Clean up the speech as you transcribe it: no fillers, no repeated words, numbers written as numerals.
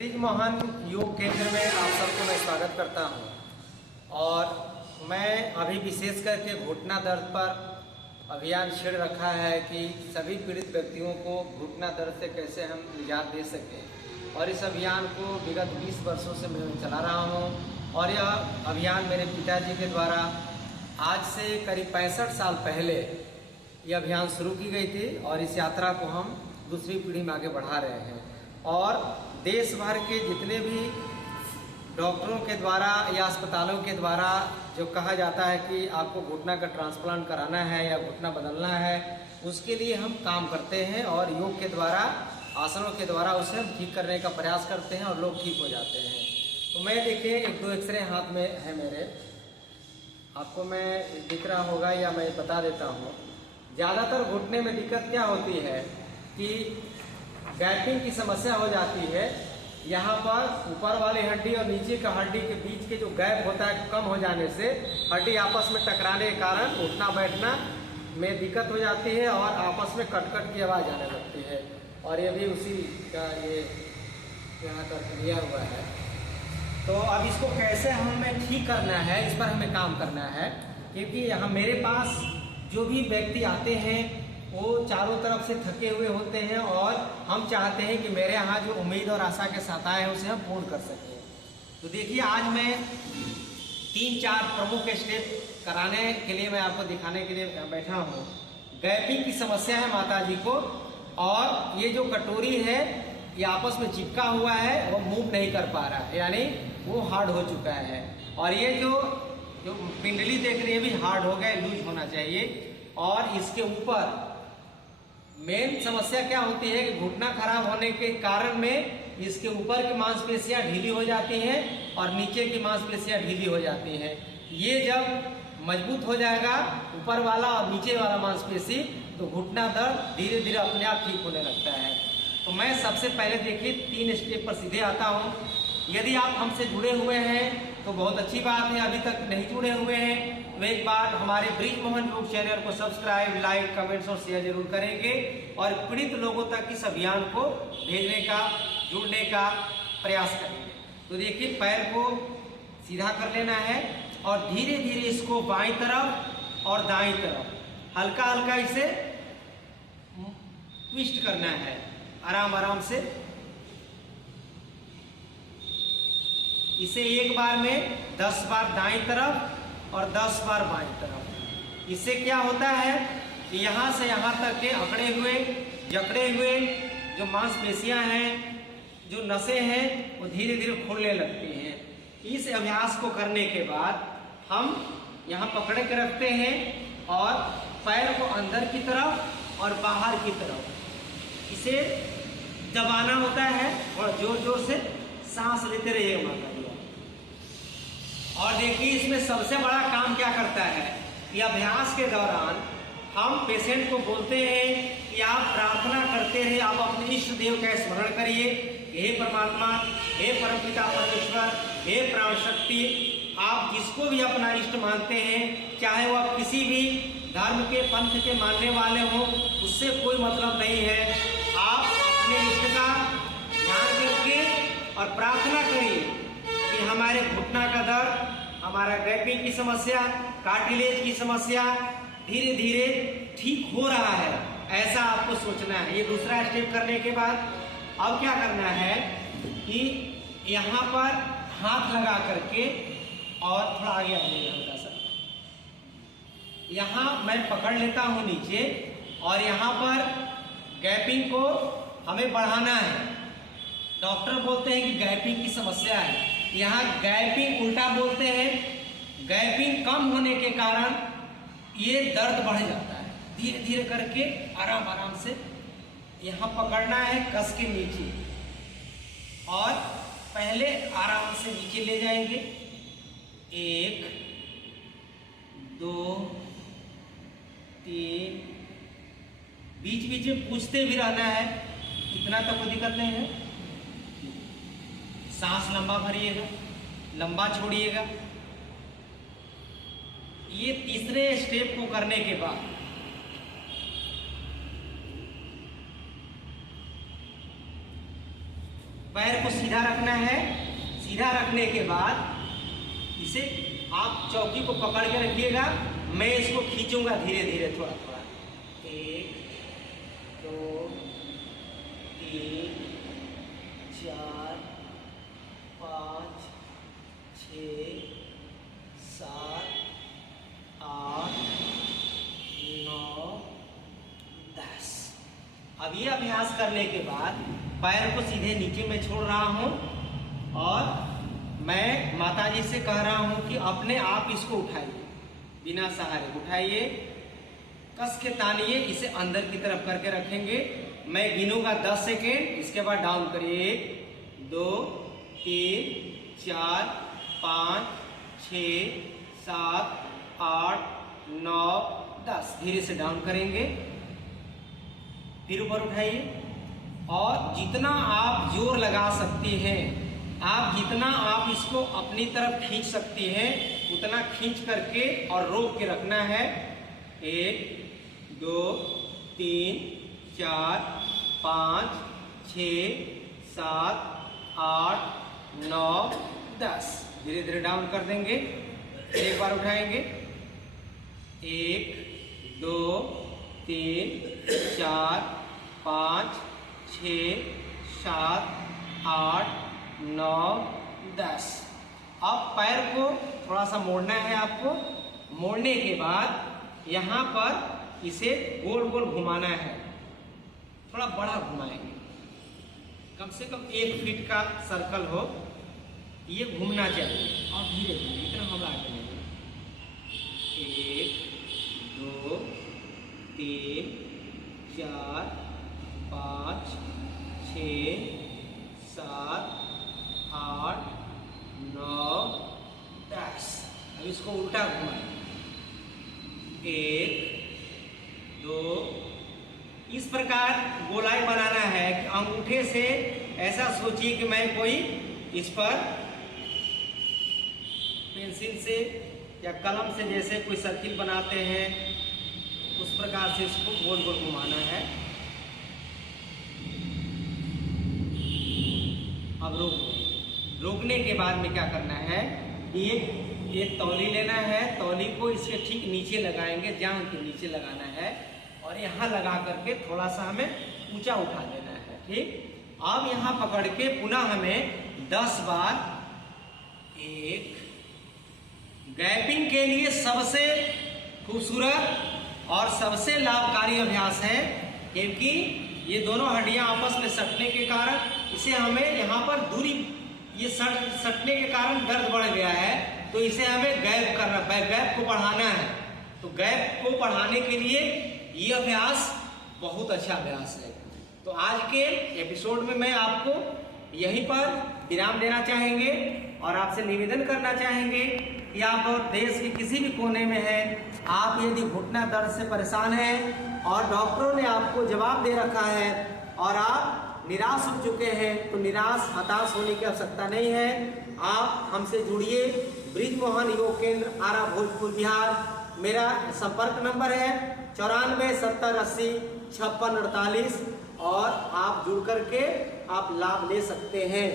Bridge Mohan योग केंद्र में आप सबको मैं स्वागत करता हूं। और मैं अभी विशेष करके घुटना दर्द पर अभियान छेड़ रखा है कि सभी पीड़ित व्यक्तियों को घुटना दर्द से कैसे हम निजात दे सकें। और इस अभियान को विगत 20 वर्षों से मैं चला रहा हूं। और यह अभियान मेरे पिताजी के द्वारा आज से करीब 65 साल पहले यह अभियान शुरू की गई थी। और इस यात्रा को हम दूसरी पीढ़ी में आगे बढ़ा रहे हैं। और देश भर के जितने भी डॉक्टरों के द्वारा या अस्पतालों के द्वारा जो कहा जाता है कि आपको घुटना का ट्रांसप्लांट कराना है या घुटना बदलना है, उसके लिए हम काम करते हैं। और योग के द्वारा, आसनों के द्वारा उसे हम ठीक करने का प्रयास करते हैं और लोग ठीक हो जाते हैं। तो मैं देखिए, एक दो एक्सरे हाथ में है मेरे, आपको मैं दिख रहा होगा या मैं बता देता हूँ। ज़्यादातर घुटने में दिक्कत क्या होती है कि गैपिंग की समस्या हो जाती है। यहाँ पर ऊपर वाली हड्डी और नीचे का हड्डी के बीच के जो गैप होता है कम हो जाने से हड्डी आपस में टकराने के कारण उठना बैठना में दिक्कत हो जाती है और आपस में कट की आवाज़ आने लगती है। और ये भी उसी का ये यहाँ का लिया हुआ है। तो अब इसको कैसे हमें ठीक करना है, इस पर हमें काम करना है। क्योंकि यहाँ मेरे पास जो भी व्यक्ति आते हैं वो चारों तरफ से थके हुए होते हैं और हम चाहते हैं कि मेरे यहाँ जो उम्मीद और आशा के साथ आए हैं उसे हम पूर्ण कर सकें। तो देखिए, आज मैं 3-4 प्रमुख स्टेप कराने के लिए मैं आपको दिखाने के लिए बैठा हूँ। गैपिंग की समस्या है माता जी को, और ये जो कटोरी है ये आपस में चिपका हुआ है, वो मूव नहीं कर पा रहा है, यानी वो हार्ड हो चुका है। और ये जो पिंडली देख रही है भी हार्ड हो गया, लूज होना चाहिए। और इसके ऊपर मेन समस्या क्या होती है कि घुटना खराब होने के कारण में इसके ऊपर की मांसपेशियां ढीली हो जाती हैं और नीचे की मांसपेशियां ढीली हो जाती हैं। ये जब मजबूत हो जाएगा ऊपर वाला और नीचे वाला मांसपेशी, तो घुटना दर्द धीरे धीरे अपने आप ठीक होने लगता है। तो मैं सबसे पहले देखिए 3 स्टेप पर सीधे आता हूँ। यदि आप हमसे जुड़े हुए हैं तो बहुत अच्छी बात है। अभी तक नहीं जुड़े हुए हैं तो एक बार हमारे ब्रिज मोहन योग चैनल को सब्सक्राइब, लाइक, कमेंट्स और शेयर जरूर करेंगे और पीड़ित लोगों तक इस अभियान को भेजने का, जुड़ने का प्रयास करेंगे। तो देखिए, पैर को सीधा कर लेना है और धीरे धीरे इसको बाईं तरफ और दाईं तरफ हल्का हल्का इसे ट्विस्ट करना है, आराम आराम से। इसे एक बार में 10 बार दाईं तरफ और 10 बार बाईं तरफ। इससे क्या होता है कि यहाँ से यहाँ तक के अकड़े हुए, जकड़े हुए जो मांसपेशियां हैं, जो नसें हैं, वो धीरे धीरे खुलने लगती हैं। इस अभ्यास को करने के बाद हम यहाँ पकड़े के रखते हैं और पैर को अंदर की तरफ और बाहर की तरफ इसे दबाना होता है और जोर जोर से सांस लेते रहिएगा माता जी। और देखिए, इसमें सबसे बड़ा काम क्या करता है कि अभ्यास के दौरान हम पेशेंट को बोलते हैं कि आप प्रार्थना करते रहे, आप अपने इष्ट देव का स्मरण करिए। हे परमात्मा, हे परमपिता परमेश्वर, हे प्राण शक्ति, आप जिसको भी अपना इष्ट मानते हैं, चाहे वो आप किसी भी धर्म के, पंथ के मानने वाले हों, उससे कोई मतलब नहीं है। आप अपने इष्ट का ध्यान करके और प्रार्थना करिए कि हमारे घुटना का दर्द, हमारा गैपिंग की समस्या, कार्टिलेज की समस्या धीरे धीरे ठीक हो रहा है, ऐसा आपको सोचना है। ये दूसरा स्टेप करने के बाद अब क्या करना है कि यहाँ पर हाथ लगा करके और थोड़ा आगे आइएगा हल्का सा, यहाँ मैं पकड़ लेता हूँ नीचे और यहाँ पर गैपिंग को हमें बढ़ाना है। डॉक्टर बोलते हैं कि गैपिंग की समस्या है, यहाँ गैपिंग उल्टा बोलते हैं। गैपिंग कम होने के कारण ये दर्द बढ़ जाता है। धीरे धीरे करके आराम आराम से यहाँ पकड़ना है, कस के नीचे, और पहले आराम से नीचे ले जाएंगे। 1 2 3, बीच बीच में पूछते भी रहना है, इतना तो कोई दिक्कत नहीं है। सांस लंबा भरिएगा, लंबा छोड़िएगा। ये तीसरे स्टेप को करने के बाद पैर को सीधा सीधा रखना है। सीधा रखने के बाद इसे आप चौकी को पकड़ के रखिएगा, मैं इसको खींचूंगा धीरे धीरे थोड़ा थोड़ा। 1 2 3 4 5 6 7 8 9 10। अब ये अभ्यास करने के बाद पैर को सीधे नीचे में छोड़ रहा हूं और मैं माताजी से कह रहा हूं कि अपने आप इसको उठाइए, बिना सहारे उठाइए, कस के तानिए, इसे अंदर की तरफ करके रखेंगे। मैं गिनूंगा 10 सेकेंड, इसके बाद डाउन करिए। 1 2 3 4 5 6 7 8 9 10। धीरे से डाउन करेंगे, फिर ऊपर उठाइए और जितना आप जोर लगा सकती हैं, आप जितना आप इसको अपनी तरफ खींच सकती हैं उतना खींच करके और रोक के रखना है। 1 2 3 4 5 6 7 8 9 10। धीरे धीरे डाउन कर देंगे, एक बार उठाएंगे। 1 2 3 4 5 6 7 8 9 10। अब पैर को थोड़ा सा मोड़ना है आपको। मोड़ने के बाद यहाँ पर इसे गोल गोल घुमाना है, थोड़ा बड़ा घुमाएंगे, कम से कम 1 फीट का सर्कल हो, ये घूमना चाहिए। और धीरे धीरे इतना हम आगे लेंगे। 1 2 3 4 5 6 7 8 9 10। अब इसको उल्टा घुमाएं। 1 2। इस प्रकार गोलाई बनाना है कि अंगूठे से ऐसा सोचिए कि मैं कोई इस पर पेंसिल से या कलम से जैसे कोई सर्किल बनाते हैं उस प्रकार से इसको गोल गोल घुमाना है। अब रोकने के बाद में क्या करना है, एक तौली लेना है, तौली को इसके ठीक नीचे लगाएंगे, जांघ के नीचे लगाना है और यहाँ लगा करके थोड़ा सा हमें ऊंचा उठा लेना है। ठीक, अब यहाँ पकड़ के पुनः हमें 10 बार। एक गैपिंग के लिए सबसे खूबसूरत और सबसे लाभकारी अभ्यास है, क्योंकि ये दोनों हड्डियां आपस में सटने के कारण इसे हमें यहाँ पर दूरी, ये सटने के कारण दर्द बढ़ गया है, तो इसे हमें गैप करना, गैप को बढ़ाना है। तो गैप को बढ़ाने के लिए ये अभ्यास बहुत अच्छा अभ्यास है। तो आज के एपिसोड में मैं आपको यहीं पर विराम देना चाहेंगे और आपसे निवेदन करना चाहेंगे कि आप देश के किसी भी कोने में हैं, आप यदि घुटना दर्द से परेशान हैं और डॉक्टरों ने आपको जवाब दे रखा है और आप निराश हो चुके हैं, तो निराश हताश होने की आवश्यकता नहीं है। आप हमसे जुड़िए। ब्रिजमोहन योग केंद्र, आरा, भोजपुर, बिहार। मेरा संपर्क नंबर है 94 70 80 56 48 और आप जुड़ करके आप लाभ ले सकते हैं।